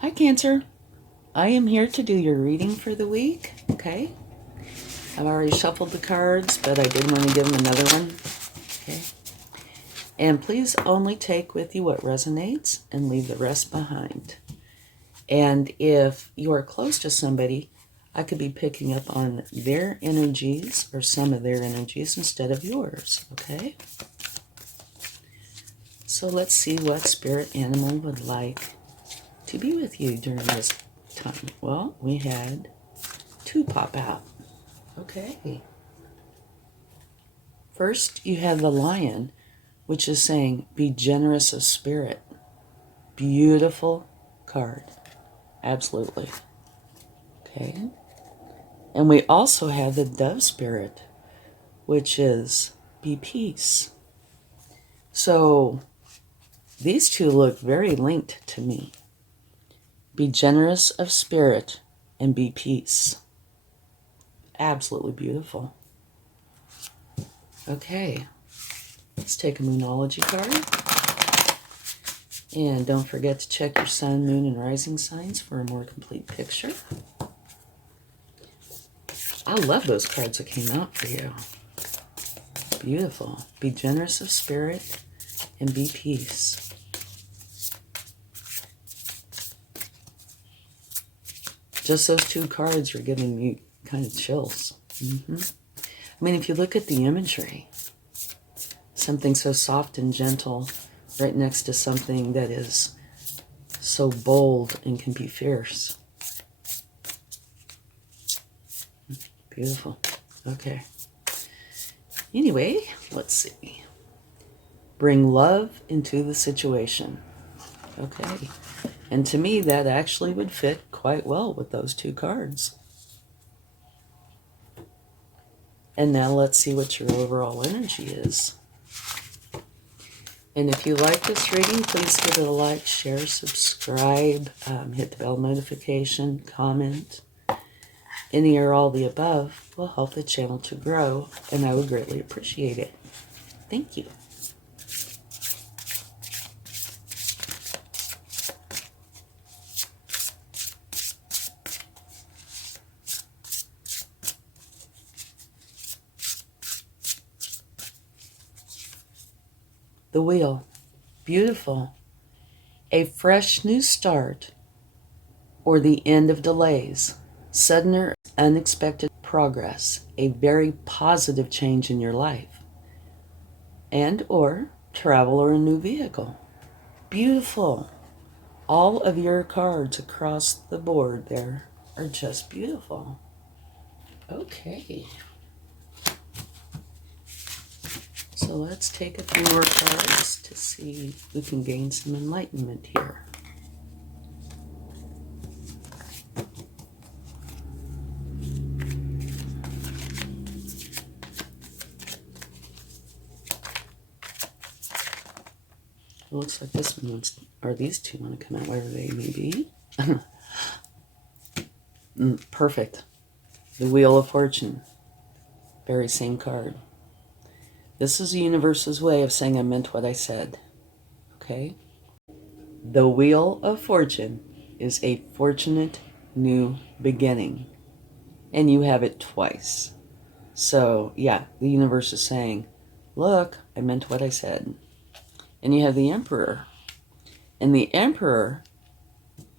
Hi, Cancer. I am here to do your reading for the week, okay? I've already shuffled the cards, but I did want to give them another one, okay? And please only take with you what resonates and leave the rest behind. And if you are close to somebody, I could be picking up on their energies or some of their energies instead of yours, okay? So let's see what spirit animal would like to be with you during this time. Well, we had 2 pop out. Okay. First, you have the lion, which is saying, be generous of spirit. Beautiful card. Absolutely. Okay. And we also have the dove spirit, which is, be peace. So these two look very linked to me. Be generous of spirit and be peace. Absolutely beautiful. Okay, let's take a Moonology card. And don't forget to check your sun, moon, and rising signs for a more complete picture. I love those cards that came out for you. Beautiful. Be generous of spirit and be peace. Just those 2 cards are giving me kind of chills. I mean, if you look at the imagery, something so soft and gentle right next to something that is so bold and can be fierce. Beautiful. Okay. Anyway, let's see. Bring love into the situation. Okay. And to me, that actually would fit quite well with those 2 cards. And now let's see what your overall energy is. And if you like this reading, please give it a like, share, subscribe, hit the bell notification, comment. Any or all the above will help the channel to grow, and I would greatly appreciate it. Thank you. The wheel. Beautiful. A fresh new start or the end of delays. Sudden or unexpected progress. A very positive change in your life. And or travel or a new vehicle. Beautiful. All of your cards across the board there are just beautiful. Okay. So let's take a few more cards to see if we can gain some enlightenment here. It looks like this one wants, or these 2 want to come out, wherever they may be. Perfect. The Wheel of Fortune. Very same card. This is the universe's way of saying I meant what I said. Okay? The Wheel of Fortune is a fortunate new beginning. And you have it twice. So, yeah, the universe is saying, look, I meant what I said. And you have the Emperor. And the Emperor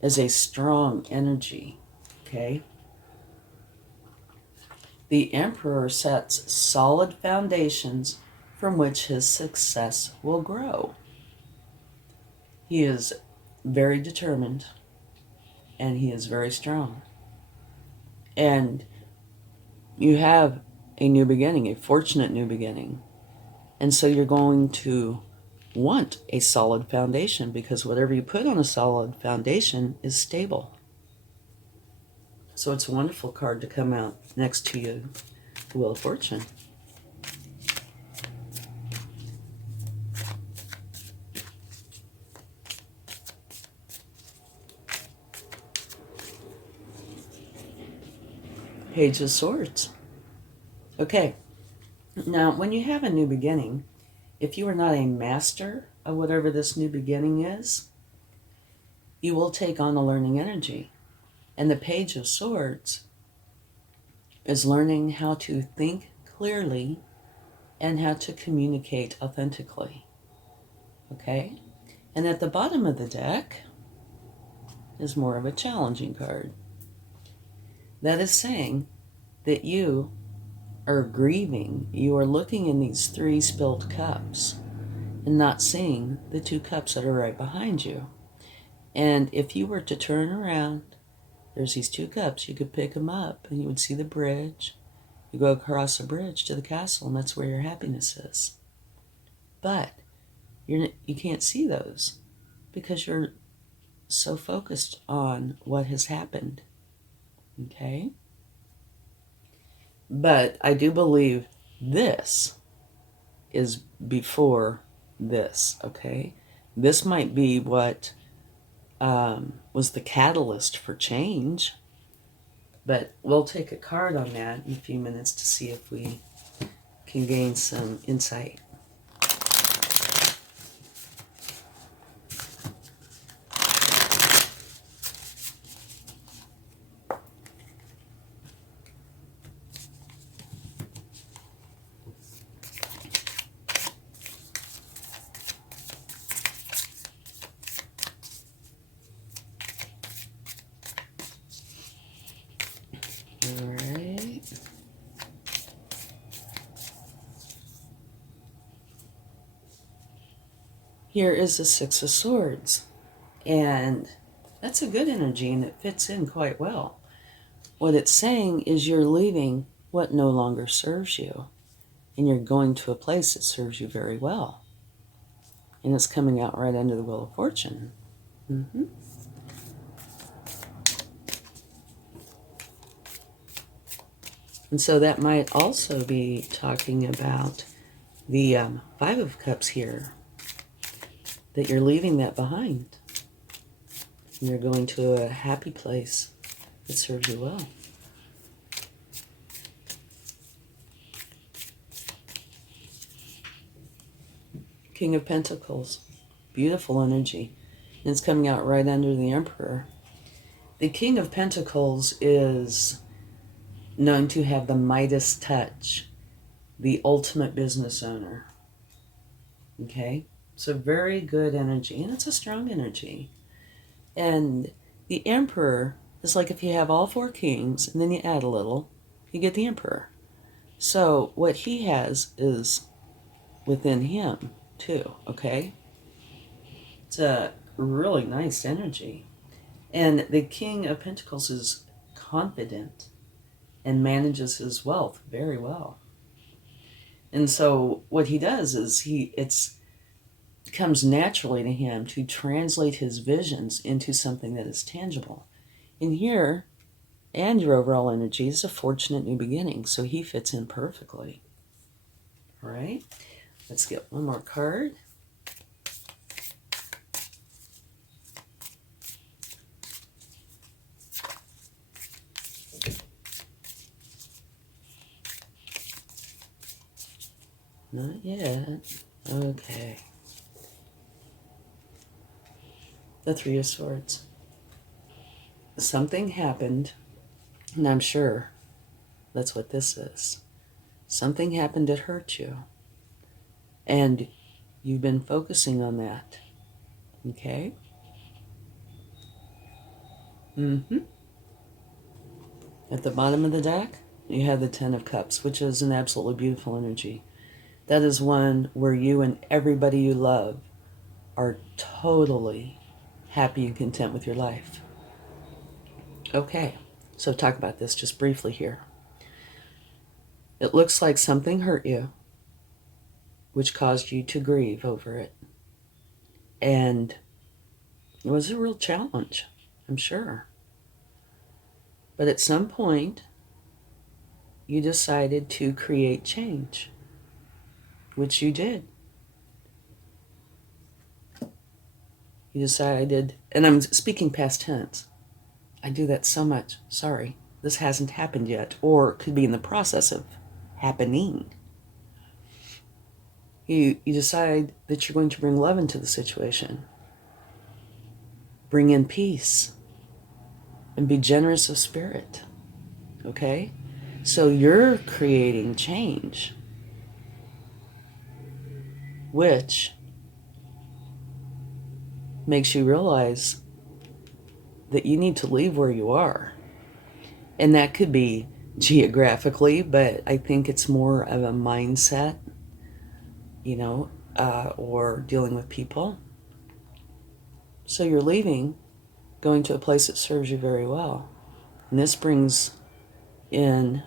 is a strong energy. Okay? The Emperor sets solid foundations from which his success will grow. He is very determined, and he is very strong. And you have a new beginning, a fortunate new beginning. And so you're going to want a solid foundation, because whatever you put on a solid foundation is stable. So it's a wonderful card to come out next to you, the Wheel of Fortune. Page of Swords. Okay, now when you have a new beginning, if you are not a master of whatever this new beginning is, you will take on a learning energy. And the Page of Swords is learning how to think clearly and how to communicate authentically. Okay? And at the bottom of the deck is more of a challenging card. That is saying that you are grieving. You are looking in these 3 spilled cups and not seeing the 2 cups that are right behind you. And if you were to turn around, there's these 2 cups. You could pick them up and you would see the bridge. You go across the bridge to the castle, and that's where your happiness is. But you can't see those because you're so focused on what has happened. Okay? But I do believe this is before this, okay? This might be what was the catalyst for change. But we'll take a card on that in a few minutes to see if we can gain some insight. All right. Here is the 6 of Swords. And that's a good energy, and it fits in quite well. What it's saying is you're leaving what no longer serves you, and you're going to a place that serves you very well. And it's coming out right under the Wheel of Fortune. Mm-hmm. And so that might also be talking about the 5 of Cups here, that you're leaving that behind. And you're going to a happy place that serves you well. King of Pentacles, beautiful energy. And it's coming out right under the Emperor. The King of Pentacles is known to have the Midas touch, the ultimate business owner. Okay? It's a very good energy, and it's a strong energy. And the Emperor is like if you have all 4 kings, and then you add a little, you get the Emperor. So what he has is within him, too, okay? It's a really nice energy. And the King of Pentacles is confident and manages his wealth very well. And so what he does is it comes naturally to him to translate his visions into something that is tangible. And here, and your overall energy is a fortunate new beginning, so he fits in perfectly. All right, let's get one more card. Not yet. Okay. The 3 of Swords. Something happened, and I'm sure that's what this is. Something happened that hurt you, and you've been focusing on that. Okay? Mm-hmm. At the bottom of the deck, you have the 10 of Cups, which is an absolutely beautiful energy. That is one where you and everybody you love are totally happy and content with your life. Okay, so talk about this just briefly here. It looks like something hurt you, which caused you to grieve over it. And it was a real challenge, I'm sure. But at some point, you decided to create change, which you did. You decided, and I'm speaking past tense. I do that so much. Sorry, this hasn't happened yet, or could be in the process of happening. You decide that you're going to bring love into the situation. bring in peace, and be generous of spirit. Okay? So you're creating change, which makes you realize that you need to leave where you are. And that could be geographically, but I think it's more of a mindset, or dealing with people. So you're leaving, going to a place that serves you very well. And this brings in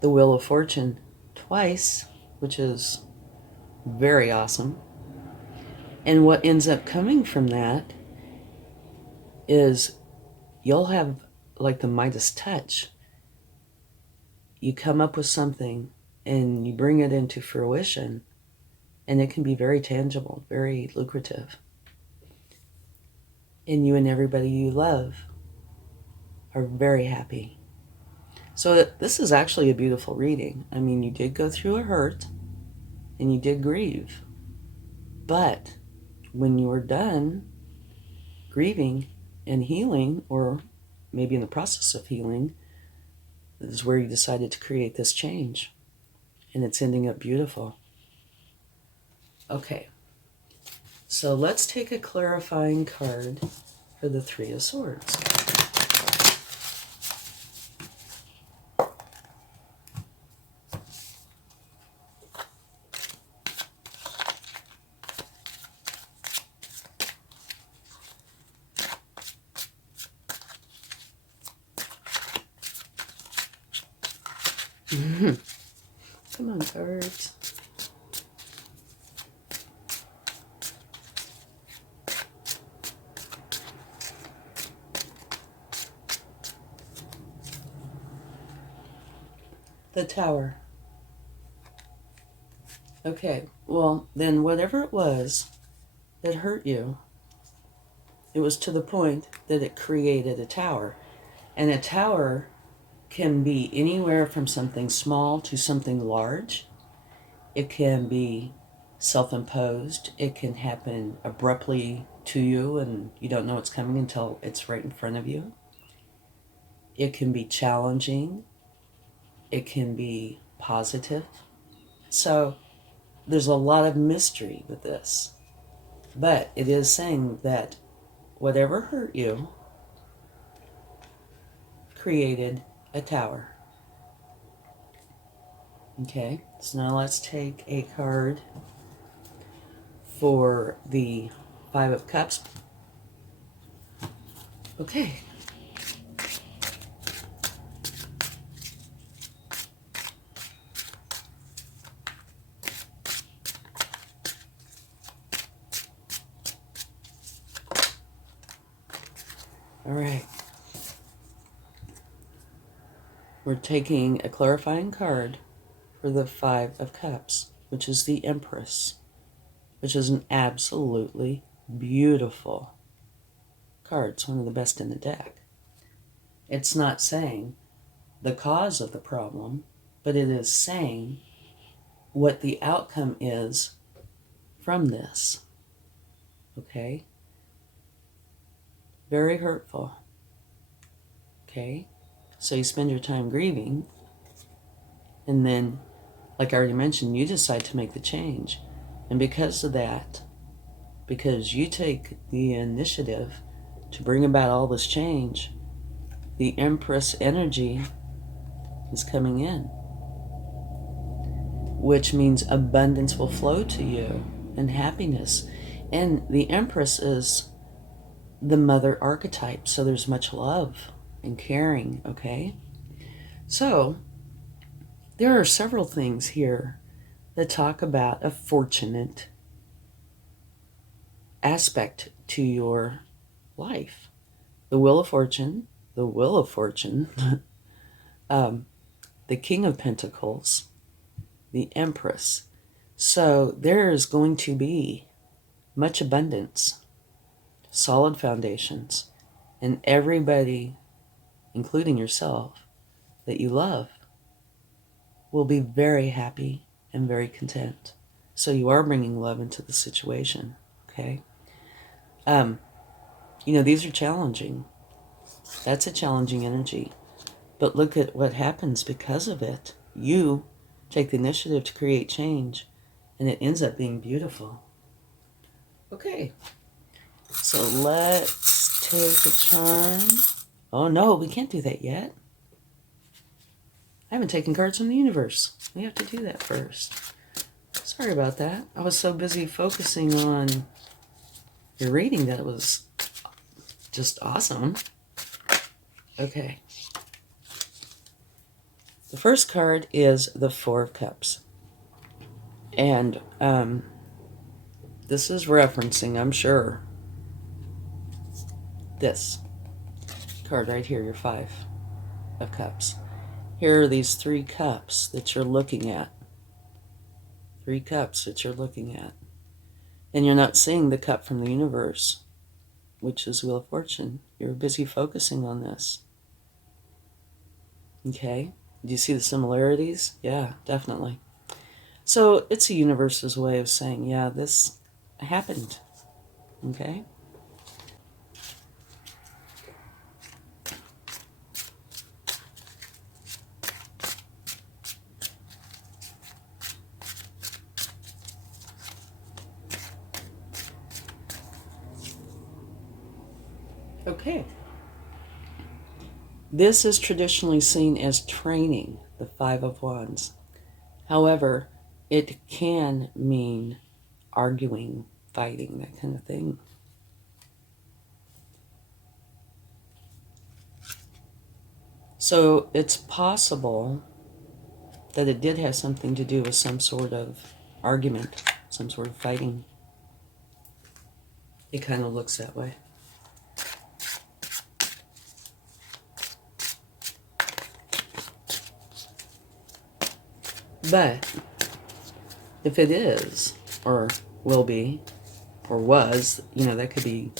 the Wheel of Fortune twice, which is very awesome. And what ends up coming from that is you'll have like the Midas touch. You come up with something and you bring it into fruition, and it can be very tangible, very lucrative. And you and everybody you love are very happy. So this is actually a beautiful reading. I mean, you did go through a hurt and you did grieve. But when you were done grieving and healing, or maybe in the process of healing, this is where you decided to create this change. And it's ending up beautiful. Okay, so let's take a clarifying card for the Three of Swords. Come on, cards. The Tower. Okay, well, then whatever it was that hurt you, it was to the point that it created a tower. And a tower can be anywhere from something small to something large. It can be self-imposed. It can happen abruptly to you and you don't know it's coming until it's right in front of you. It can be challenging. It can be positive. So there's a lot of mystery with this. But it is saying that whatever hurt you created a tower. Okay, so now let's take a card for the Five of Cups. Okay. All right. We're taking a clarifying card for the Five of Cups, which is the Empress, which is an absolutely beautiful card. It's one of the best in the deck. It's not saying the cause of the problem, but it is saying what the outcome is from this. Okay? Very hurtful. Okay? So you spend your time grieving, and then, like I already mentioned, you decide to make the change. And because of that, because you take the initiative to bring about all this change, the Empress energy is coming in, which means abundance will flow to you and happiness. And the Empress is the mother archetype, so there's much love and caring, okay? So there are several things here that talk about a fortunate aspect to your life. The Wheel of Fortune, the King of Pentacles, the Empress. So there is going to be much abundance, solid foundations, and everybody, including yourself, that you love will be very happy and very content. So you are bringing love into the situation, okay? These are challenging. That's a challenging energy. But look at what happens because of it. You take the initiative to create change, and it ends up being beautiful. Okay, so let's take a turn. Oh no, we can't do that yet. I haven't taken cards from the universe. We have to do that first. Sorry about that. I was so busy focusing on your reading that it was just awesome. Okay. The first card is the Four of Cups. And this is referencing, I'm sure, this card right here, your Five of Cups. Here are these 3 cups that you're looking at. 3 cups that you're looking at. And you're not seeing the cup from the universe, which is Wheel of Fortune. You're busy focusing on this. Okay? Do you see the similarities? Yeah, definitely. So it's the universe's way of saying, yeah, this happened. Okay? Okay. This is traditionally seen as training, the Five of Wands. However, it can mean arguing, fighting, that kind of thing. So it's possible that it did have something to do with some sort of argument, some sort of fighting. It kind of looks that way. But if it is, or will be, or was, that could be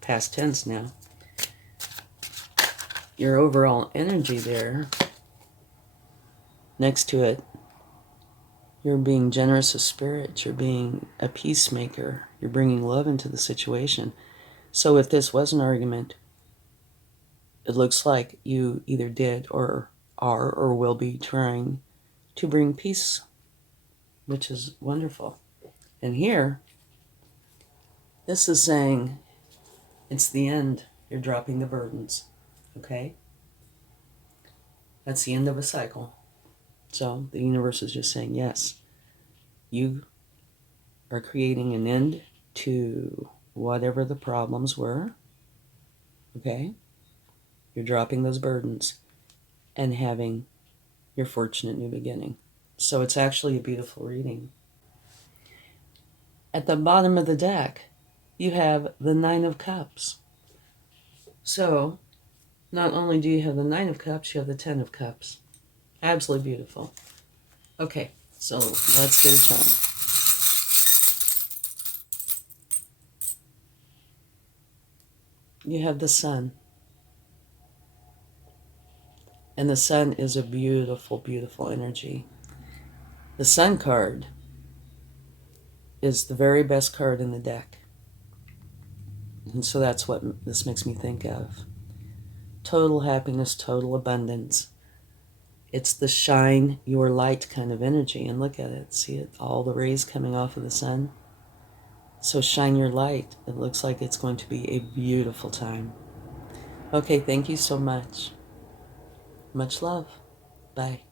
past tense now. Your overall energy there, next to it, you're being generous of spirit, you're being a peacemaker, you're bringing love into the situation. So if this was an argument, it looks like you either did or are or will be trying to bring peace, which is wonderful. And here, this is saying it's the end. You're dropping the burdens, okay? That's the end of a cycle. So the universe is just saying, yes, you are creating an end to whatever the problems were, okay? You're dropping those burdens and having your fortunate new beginning. So it's actually a beautiful reading. At the bottom of the deck, you have the Nine of Cups. So not only do you have the Nine of Cups, you have the 10 of Cups. Absolutely beautiful. Okay, so let's get a turn. You have the Sun. And the Sun is a beautiful, beautiful energy. The Sun card is the very best card in the deck. And so that's what this makes me think of. Total happiness, total abundance. It's the shine your light kind of energy. And look at it. See it? All the rays coming off of the sun. So shine your light. It looks like it's going to be a beautiful time. Okay, thank you so much. Much love. Bye.